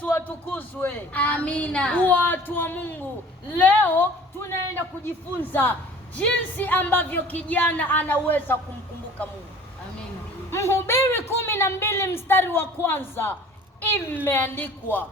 Yesu atukuzwe. Amina. Watu wa Mungu, leo tunaenda kujifunza jinsi ambavyo kijana anaweza kumkumbuka Mungu. Amina. Mhubiri 12 mstari wa kwanza imeandikwa,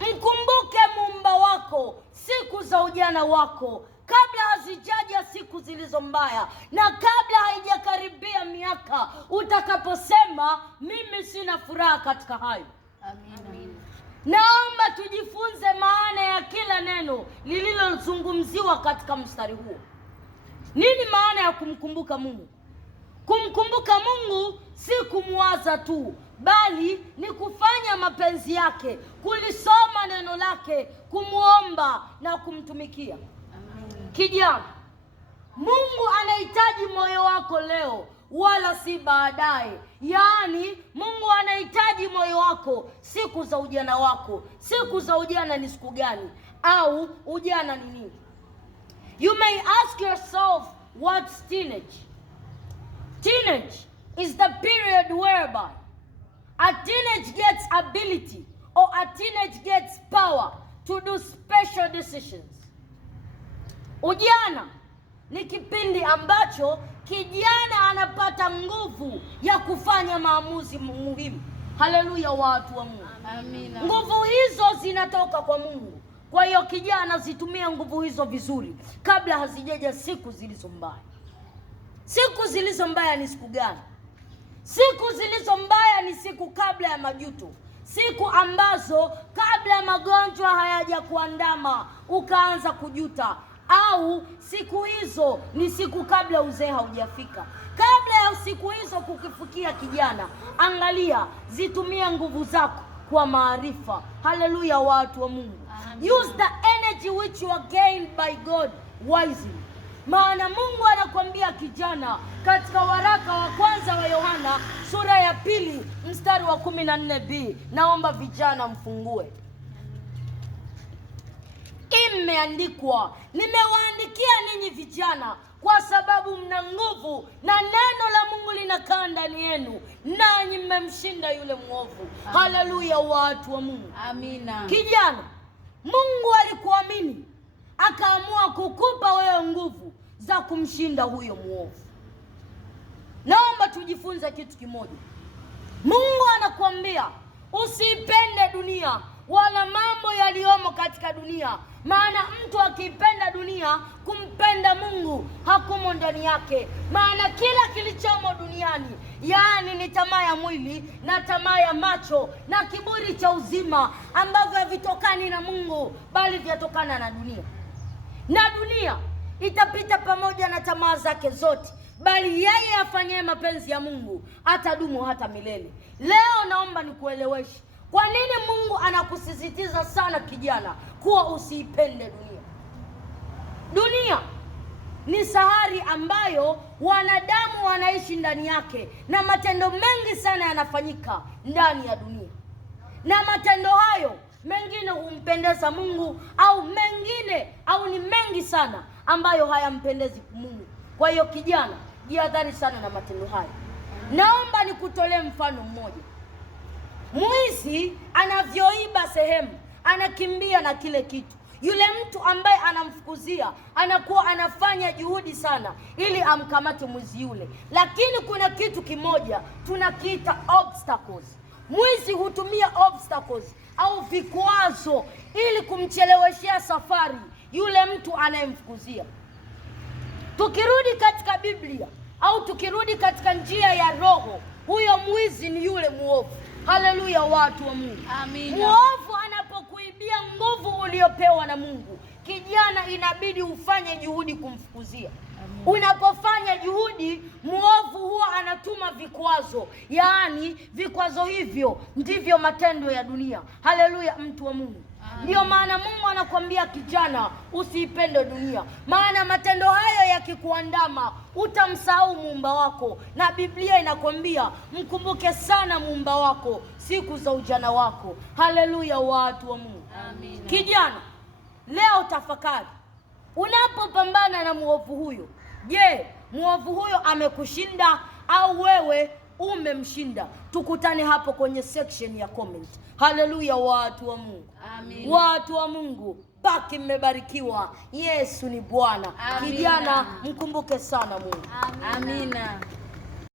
mkumbuke Muumba wako siku za ujana wako, kabla hazijaja siku zilizo mbaya, na kabla haijakaribia miaka utakaposema mimi sina furaha katika hayo. Amina. Naomba tujifunze maana ya kila neno lililozungumziwa katika mstari huo. Nini maana ya kumkumbuka Mungu? Kumkumbuka Mungu si kumwaza tu, bali ni kufanya mapenzi yake, kulisoma neno lake, kumuomba na kumtumikia. Kijana, Mungu anahitaji moyo wako leo, wala si baadaye. Yaani Mungu anahitaji moyo wako siku za ujana wako. Siku za ujana ni siku gani? Au ujana ni nini? You may ask yourself, what's teenage? Teenage is the period whereby a teenage gets ability or a teenage gets power to do special decisions. Ujana ni kipindi ambacho kijana anapata nguvu ya kufanya maamuzi muhimu. Haleluya, watu wa Mungu. Amina. Nguvu hizo zinatoka kwa Mungu. Kwa hiyo kijana zitumie nguvu hizo vizuri kabla hazijaja siku zilizo mbaya. Siku zilizo mbaya ni siku gani? Siku zilizo mbaya ni siku kabla ya majuto. Siku ambazo kabla ya magonjwa hayajakuandama ukaanza kujuta. Au siku hizo ni siku kabla uzee haujafika. Kabla ya siku hizo kukifikia kijana, angalia, zitumie nguvu zako kwa maarifa. Haleluya, watu wa Mungu. Use the energy which you are gained by God wisely. Maana Mungu anakuambia kijana katika waraka wa kwanza wa Yohana sura ya 2 mstari wa 14b. Naomba vijana mfungue. Imeandikwa, nimewaandikia ninyi vijana kwa sababu mna nguvu na neno la Mungu linakaa ndani yenu, nanyi mmemshinda yule mwovu. Haleluya, watu wa Mungu. Amina. Kijana, Mungu alikuamini akaamua kukupa wewe nguvu za kumshinda huyo mwovu. Naomba tujifunze kitu kimoja. Mungu anakuambia usipende dunia wala mambo yaliyomo katika dunia, maana mtu akipenda dunia, kumpenda Mungu hakumo ndani yake. Maana kila kilichomo duniani, yaani ni tamaa ya mwili na tamaa ya macho na kiburi cha uzima, ambavyo havitokani na Mungu bali vyatokana na dunia. Na dunia itapita pamoja na tamaa zake zote, bali yeye afanyaye mapenzi ya Mungu atadumu hata milele. Leo naomba nikueleweshe kwa nini Mungu anakusisitiza sana kijana kuwa usiipende dunia. Dunia ni sahari ambayo wanadamu wanaishi ndani yake, na matendo mengi sana yanafanyika ndani ya dunia. Na matendo hayo mengine humpendeza Mungu, au mengine au ni mengi sana ambayo hayampendezi Mungu. Kwa hiyo kijana, jihadhari sana na matendo hayo. Naomba nikutolee mfano mmoja. Mwizi anavyoiba sehemu, anakimbia na kile kitu. Yule mtu ambaye anamfukuzia anakuwa anafanya juhudi sana ili amkamate mwizi yule. Lakini kuna kitu kimoja tunakiita obstacles. Mwizi hutumia obstacles au vikwazo ili kumcheleweshea safari yule mtu anayemfukuzia. Tukirudi katika Biblia au tukirudi katika njia ya roho, huyo mwizi ni yule muovu. Haleluya, watu wa Mungu. Amina. Muovu anapokuibia nguvu uliopewa na Mungu, kijana, inabidi ufanye juhudi kumfukuzia. Amina. Unapofanya juhudi, muovu huwa anatuma vikwazo, yaani vikwazo hivyo ndivyo matendo ya dunia. Haleluya, mtu wa Mungu. Ndio maana Mungu anakuambia kijana, usiipende dunia, maana matendo hayo yakikuandama utamsahau Muumba wako. Na Biblia inakwambia mkumbuke sana Muumba wako siku za ujana wako. Haleluya, watu wa Mungu. Amina. Kijana, leo tafakari, unapopambana na muovu huyo, je, muovu huyo amekushinda au wewe umemshinda. Tukutane hapo kwenye section ya comment. Haleluya, watu wa Mungu. Amina. Watu wa Mungu, baki mmebarikiwa. Yesu ni Bwana. Kijana, mkumbuke sana Mungu. Amina.